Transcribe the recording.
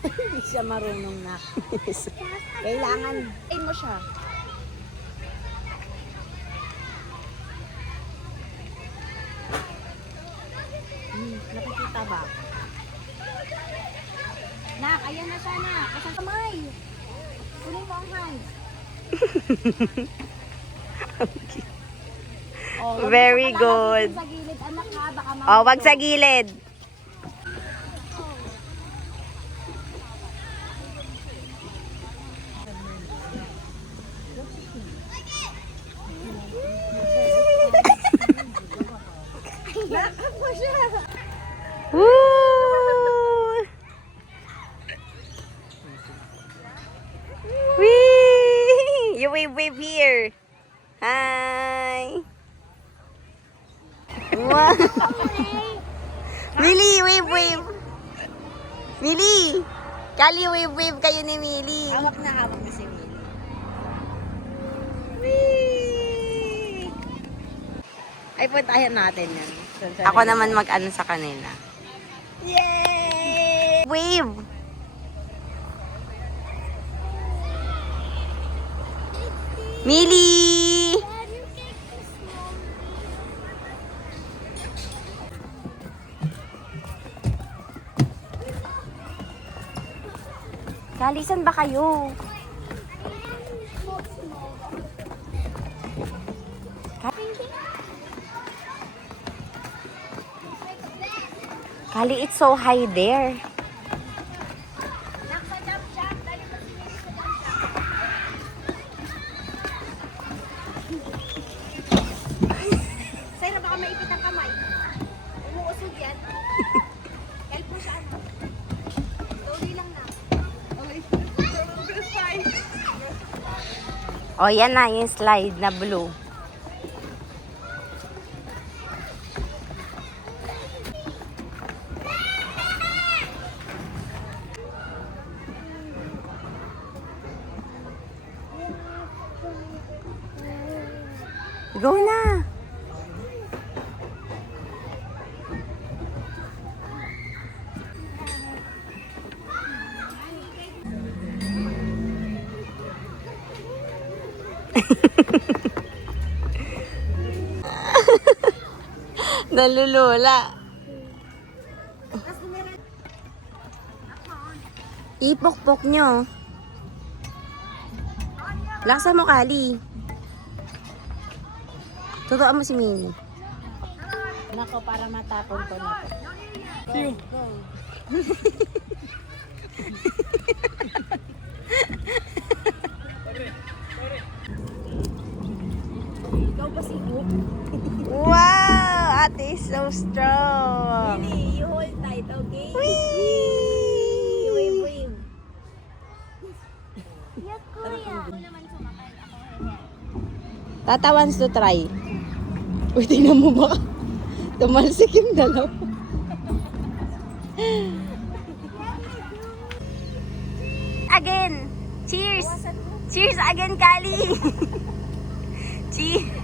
Hindi siya marunong na. Kailangan, mo siya. Nakikita ba? Nak, ayan na siya na. Kasang kamay. Kunin mo ang hands. Very good. Sa gilid, anak ha. Baka Oh, wag sa gilid. Nakak mo siya. Woo! Whee! You wave here. Hi. Wow. Millie, wave. Millie. Kali, wave kayo ni Millie. Hawak na si Millie. Whee! Ay, puntahan natin yan. Ako naman mag-ano sa kanila. Yay! Wave. Millie! Kalisan ba kayo? Kali, it's so high there. Sa'yo na baka maipit ang kamay. Umuusog yan. Help mo siya. Tuloy lang na. Oh, yan na yung slide na blue. Go na! Nalulula. Ipok-pok nyo. Laksa mo, Kali. Tutuan mo si Minnie. Nako, para matapon ko na to. Go. Ikaw ba si Hook? Wow! Ate is so strong. Really, you hold tight, okay? Whee! Wave. Yes, kuya. Ako naman sumakay. Ako Tata wants to try. Uy, tingnan mo ba? Tumalsik yung dalawa. Again! Cheers! Cheers again, Kali! Cheers!